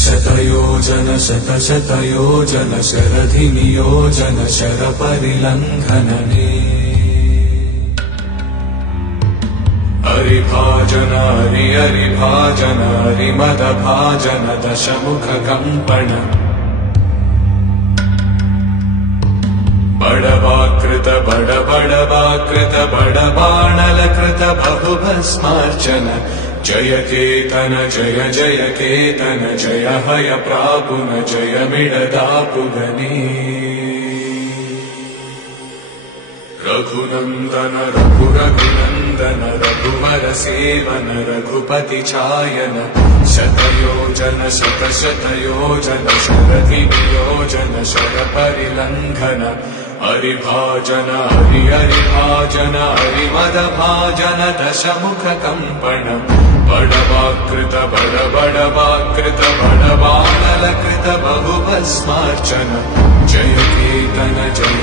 शतयोजन शतशतयोजन शरधिनियोजन शरपरिलङ्घनने हरिभाजन हरिभाजन हरिमदभाजन दशमुखकम्पण बडवाकृत बडबडवाकृत बडबाणलकृत बहुभस्मार्चन जय केतन जय जय केतन जय हय प्रापुन जय मिडदापुगने रघुनन्दन रघुरघुनन्दन रघुवर सेवन रघुपति छायन शतयोजन शतशतयोजन शरधिनियोजन शरपरिलङ्घन हरिभाजन हरिभाजन हरिमदभाजन दशमुखकम्पण बडवाकृत बडबडवाकृत बडबाणलकृत बहुभस्मार्चन जय केतन जय